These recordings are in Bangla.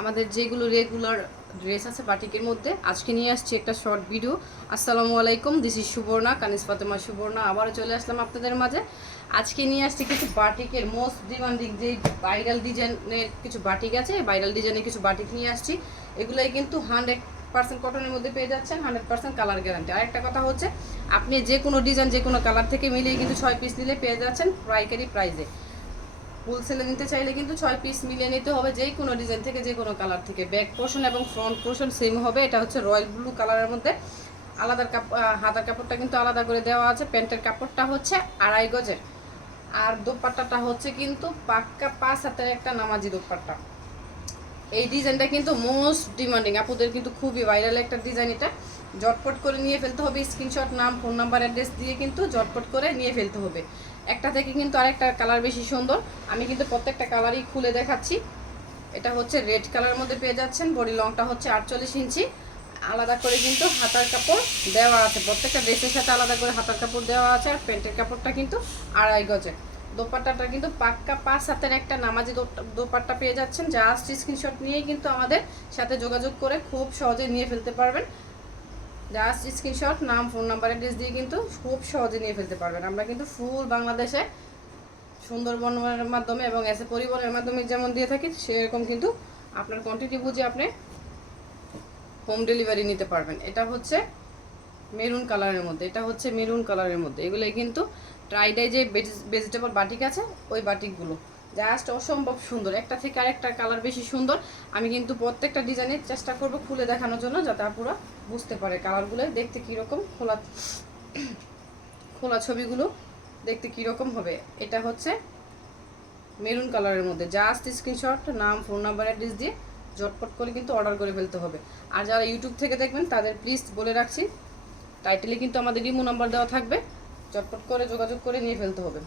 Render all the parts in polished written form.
আমাদের যেগুলো রেগুলার ড্রেস আছে বাটিকের মধ্যে, আজকে নিয়ে আসছি একটা শর্ট ভিডিও। আসসালামু আলাইকুম, দিস ইজ সুবর্ণা, কানিজ ফাতেমা সুবর্ণা। আবারও চলে আসলাম আপনাদের মাঝে। আজকে নিয়ে আসছি কিছু বাটিকের মোস্ট ডিমান্ডিং যে ভাইরাল ডিজাইনের কিছু বাটিক আছে, ভাইরাল ডিজাইনের কিছু বাটিক নিয়ে আসছি। এগুলাই কিন্তু 100% কটনের মধ্যে পেয়ে যাচ্ছেন, 100% কালার গ্যারান্টি। আরেকটা কথা হচ্ছে, আপনি যে কোনো ডিজাইন যে কোনো কালার থেকে মিলিয়ে কিন্তু 6 পিস নিলে পেয়ে যাচ্ছেন পাইকারি প্রাইসে। হোলসেলে নিতে চাইলে কিন্তু 6 পিস মিলিয়ে নিতে হবে, যেই কোনো ডিজাইন থেকে যে কোনো কালার থেকে। ব্যাক পোর্শন এবং ফ্রন্ট পোর্শন সেম হবে। এটা হচ্ছে রয়্যাল ব্লু কালারের মধ্যে। আলাদা হাতার কাপড়টা কিন্তু আলাদা করে দেওয়া আছে। প্যান্টের কাপড়টা হচ্ছে 2.5 গজের। আর দোপাট্টাটা হচ্ছে কিন্তু পাক্কা 5 হাতের একটা নামাজি দোপাট্টা। এই ডিজাইনটা কিন্তু মোস্ট ডিমান্ডিং, আপুদের কিন্তু খুবই ভাইরাল একটা ডিজাইন। এটা ঝটপট করে নিয়ে ফেলতে হবে, স্ক্রিনশট, নাম, ফোন নাম্বার, অ্যাড্রেস দিয়ে কিন্তু ঝটপট করে নিয়ে ফেলতে হবে। একটা থেকে কিন্তু আরেকটা কালার বেশি সুন্দর। আমি কিন্তু প্রত্যেকটা কালারই খুলে দেখাচ্ছি। এটা হচ্ছে রেড কালারের মধ্যে পেয়ে যাচ্ছেন। বডি লংটা হচ্ছে 48 ইঞ্চি। আলাদা করে কিন্তু হাতার কাপড় দেওয়া আছে, প্রত্যেকটা ড্রেসের সাথে আলাদা করে হাতার কাপড় দেওয়া আছে। আর প্যান্টের কাপড়টা কিন্তু 2.5 গজের। দোপাট্টাটা কিন্তু পাক্কা 5 হাতের একটা নামাজি দোপাট্টা পেয়ে যাচ্ছেন। জাস্ট স্ক্রিনশট নিয়েই কিন্তু আমাদের সাথে যোগাযোগ করে খুব সহজে নিয়ে ফেলতে পারবেন। জাস্ট স্ক্রিনশট, নাম, ফোন নাম্বার, অ্যাড্রেস দিয়ে কিন্তু খুব সহজে নিয়ে ফেলতে পারবেন। আমরা কিন্তু ফুল বাংলাদেশে সুন্দরবনের মাধ্যমে এবং এসে পরিবহনের মাধ্যমে যেমন দিয়ে থাকি, সেরকম কিন্তু আপনার কোয়ান্টিটি বুঝে আপনি হোম ডেলিভারি নিতে পারবেন। এটা হচ্ছে মেরুন কালারের মধ্যে, এটা হচ্ছে মেরুন কালারের মধ্যে। এগুলোই কিন্তু ট্রাইডাই যে ভেজিটেবল বাটিক আছে, ওই বাটিকগুলো জাস্ট অসম্ভব সুন্দর। একটা থেকে আরেকটা কালার বেশি সুন্দর। আমি কিন্তু প্রত্যেকটা ডিজাইনের চেষ্টা করব খুলে দেখানোর জন্য, যাতে আপুরা বুঝতে পারে কালারগুলো দেখতে কীরকম, খোলা খোলা ছবিগুলো দেখতে কীরকম হবে। এটা হচ্ছে মেরুন কালারের মধ্যে। জাস্ট স্ক্রিনশট, নাম, ফোন নাম্বার, অ্যাড্রেস দিয়ে ঝটপট করে কিন্তু অর্ডার করে ফেলতে হবে। আর যারা ইউটিউব থেকে দেখবেন তাদের প্লিজ বলে রাখছি, টাইটেলে কিন্তু আমাদের ইমো নাম্বার দেওয়া থাকবে, চটপট করে যোগাযোগ করে নিয়ে ফেলতে হবে।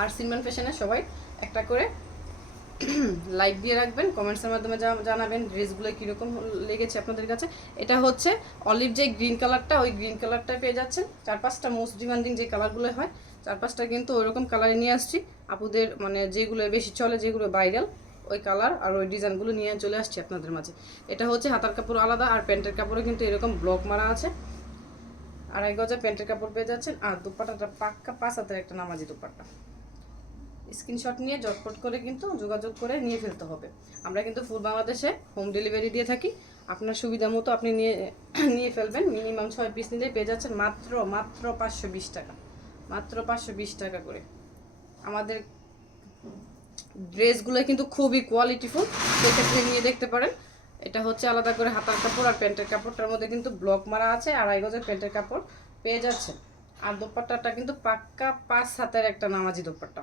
আর সিনমান ফ্যাশনে সবাই একটা করে লাইক দিয়ে রাখবেন, কমেন্টসের মাধ্যমে জানাবেন ড্রেসগুলো কীরকম লেগেছে আপনাদের কাছে। এটা হচ্ছে অলিভ যে গ্রিন কালারটা, ওই গ্রিন কালারটা পেয়ে যাচ্ছেন। 4-5টা মোস্ট ডিমান্ডিং যে কালারগুলো হয়, 4-5টা কিন্তু ওইরকম কালারে নিয়ে আসছি। আপুদের মানে যেগুলো বেশি চলে, যেগুলো ভাইরাল, ওই কালার আর ওই ডিজাইনগুলো নিয়ে চলে আসছি আপনাদের মাঝে। এটা হচ্ছে হাতার কাপড় আলাদা, আর প্যান্টের কাপড়ও কিন্তু এরকম ব্লক মারা আছে। 2.5 গজের প্যান্টের কাপড় পেয়ে যাচ্ছেন। আর দুপাট্টাটা পাক্কা 5 হাতের একটা নামাজি দুপাট্টা। স্ক্রিনশট নিয়ে ঝটপট করে কিন্তু যোগাযোগ করে নিয়ে ফেলতে হবে। আমরা কিন্তু ফুল বাংলাদেশে হোম ডেলিভারি দিয়ে থাকি। আপনার সুবিধা মতো আপনি নিয়ে ফেলবেন। মিনিমাম 6 পিস নিলে পেয়ে যাচ্ছেন মাত্র 520 টাকা, মাত্র 520 টাকা করে। আমাদের ড্রেসগুলো কিন্তু খুবই কোয়ালিটিফুল, সেক্ষেত্রে নিয়ে দেখতে পারেন। এটা হচ্ছে আলাদা করে হাতার কাপড়, আর প্যান্টের কাপড়টার মধ্যে কিন্তু ব্লক মারা আছে। 2.5 গজের প্যান্টের কাপড় পেয়ে যাচ্ছেন। আর দোপাট্টাটা কিন্তু পাক্কা 5 হাতের একটা নামাজি দোপাট্টা,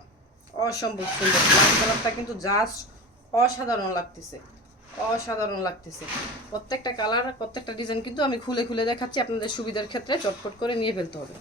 অসম্ভব সুন্দর। লাল কালারটা কিন্তু জাস্ট অসাধারণ লাগতেছে, অসাধারণ লাগতেছে। প্রত্যেকটা কালার, প্রত্যেকটা ডিজাইন কিন্তু আমি খুলে খুলে দেখাচ্ছি আপনাদের সুবিধার ক্ষেত্রে। চটপট করে নিয়ে ফেলতে হবে।